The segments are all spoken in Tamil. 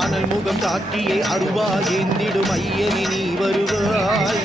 அனல் முகம் காட்டியே அருவாய் ஏந்திடும் ஐயனி நீ வருவாய்.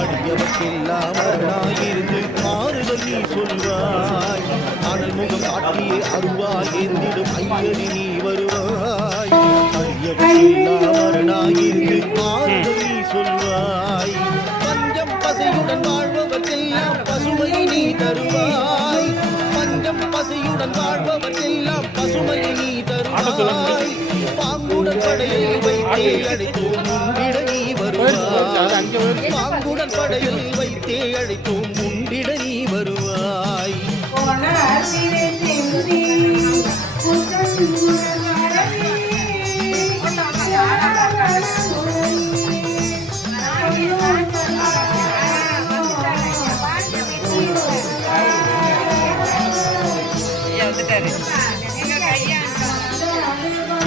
அடியவர்க்கெல்லாம் அருளாயிருந்து ஆறுதல் நீ சொல்வாய். அனல் முகம் காட்டியே அருவாய் ஏந்திடும் ஐயனி நீ வருவாய். அடியவர்க்கெல்லாம் அருளாயிருந்து ஆறுதல் நீ சொல்வாய். பஞ்சம் பசையுடன் வாழ்பவர்க்கெல்லாம் பசுமை நீ தருவாய். பஞ்சம் பசையுடன் வாழ்பவர்க்கெல்லாம் பசுமை நீ தருவாய். பாங்குடன் படையில் வைத்தே அழைத்தோம் முன்பிட நீ வருவாய். பாங்குடன் படையில் வைத்தே அழைத்தோம் முன்பிட நீ வருவாய்.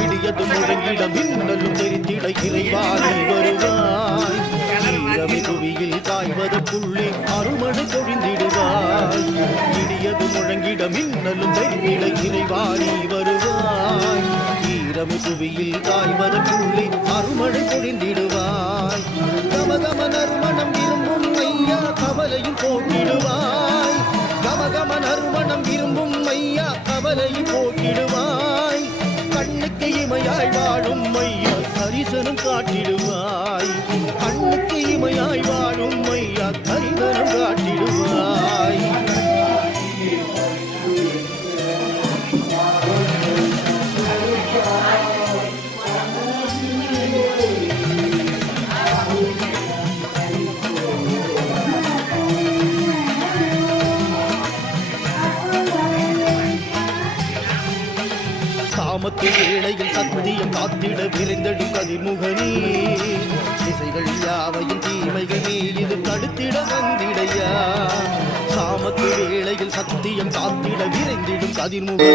இடியது முழங்கிட மின்னலும் தெரித்திட இறைவாரி வருவாய். ஈரவி புவியில் காய்வதற்குள்ளே அருமழை பொழிந்திடுவாய். இடியது முழங்கிட மின்னலும் தெரித்திட இறைவாரி வருவாய். ஈரவி புவியில் காய்வதற்குள்ளே அருமழை பொழிந்திடுவாய். கமகம நறுமணம் விரும்பும் ஐயா கவலையும் போக்கிடுவாய். கமகம நறுமணம் விரும்பும் ஐயா கவலையும் போக்கிடுவாய். கண்ணுக்கு இமையாய் வாழும் ஐயா தரிசனம் காட்டிடுவாய். கண்ணுக்கு இமையாய் வாழும் ஐயா தரிசனம் காட்டிடுவாய். சாமத்து வேளையில் சத்தியம் காத்திட விரைந்தடும் கதிர்முகனே. திசைகள் யாவையும் தீமைகளே இது தடுத்திட வந்திடையா. சாமத்து வேளையில் சத்தியம் காத்திட விரைந்திடும் கதிர்முகனே.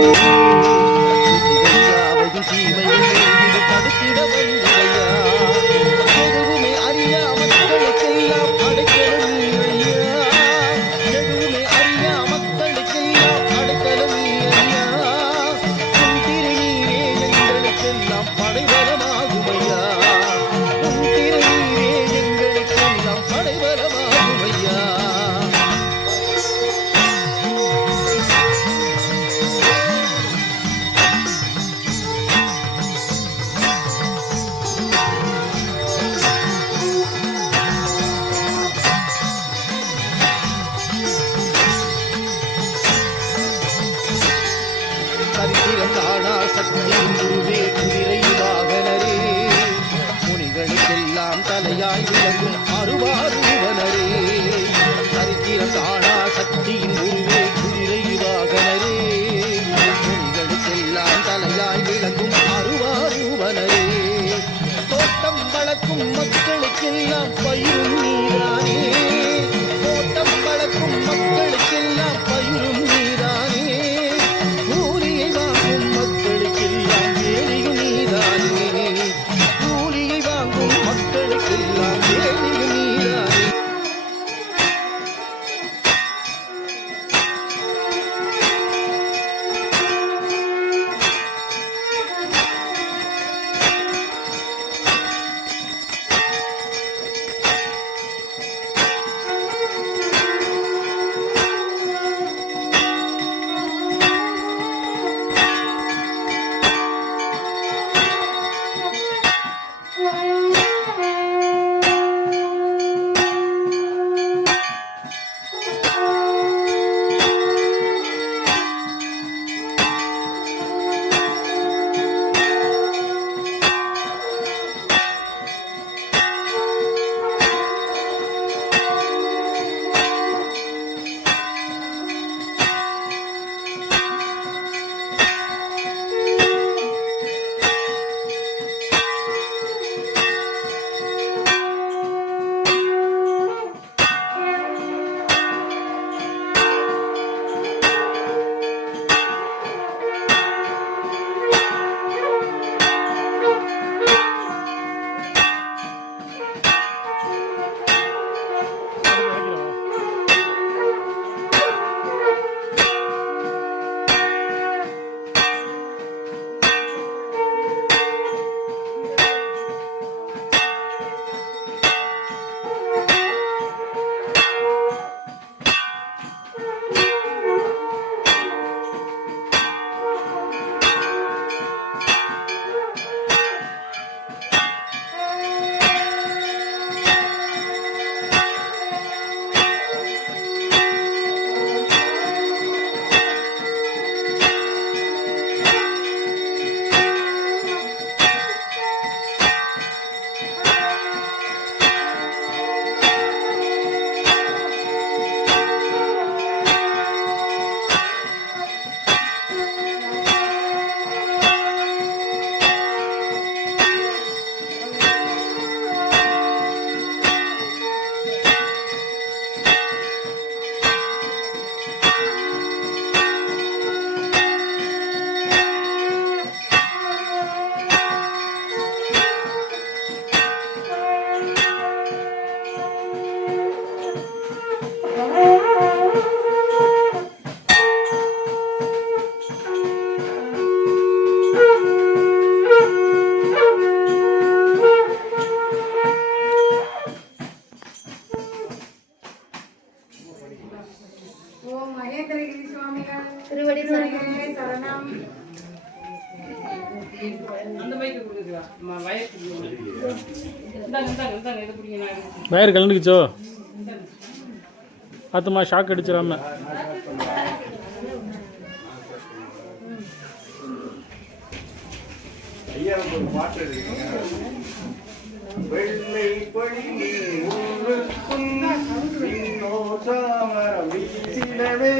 திசைகள் யாவையும் தீமைகளே இது தடுத்திட வந்திடையா. எதுவுமே அறியா மக்களுக்கெல்லாம் அடைக்கலம் நீ ஐயா. எதுவுமே அறியா மக்களுக்கெல்லாம் அடைக்கலம் நீ ஐயா. படைபலமாகுமையா உன் திருநீரே எங்களுக்கெல்லாம் படைபலமாகுமையா. சரித்திரம் காணா சக்தியின் குருவே குதிரை வாகனரே. முனிகளுக்கெல்லாம் தலையாய் விளங்கும் அருவாரூபனரே. சரித்திரம் காணா சக்தியின் குருவே குதிரை வாகனரே. முனிகளுக்கெல்லாம் தலையாய் விளங்கும் அருவாரூபனரே. தோட்டம் வளர்க்கும் மக்களுக்கெல்லாம் பயிரும் நீரானே. தோட்டம் வளர்க்கும் மக்களுக்கெல்லாம் பயிரும் நீரானே. கூலியை வாங்கும் மக்களுக்கெல்லாம் வேலையும் நீரானே. கூலியை வாங்கும் மக்களுக்கெல்லாம் வேலையும் நீரானே. அந்த பைக்கு கொடுக்குறா வயசு இந்தாங்க இந்தாங்க இந்தாங்க இதை பிடிங்க நான் வயர் கலந்துக்குச்சோ ஆத்துமா ஷாக் அடிச்சிடாம வெள்ளை பொழிலே ஊருக்கும் சாமரம் வீசிடவே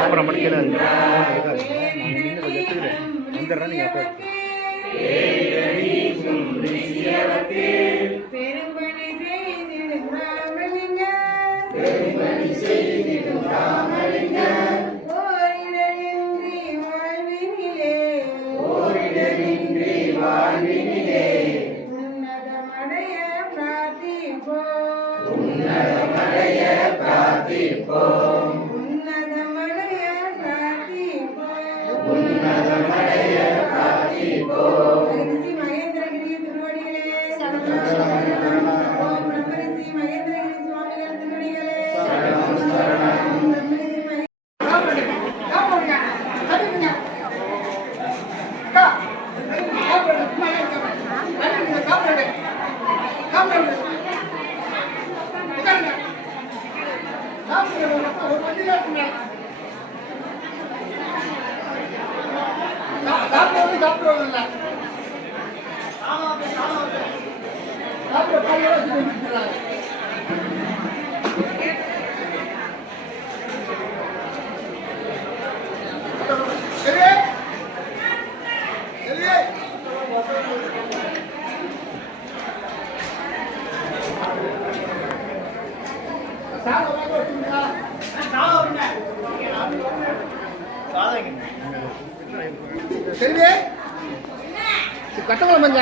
அப்புறம் படிக்கிறாரு வந்துடுறேன் நீங்கள் அப்போ செல்வி கட்டவளம் பண்ண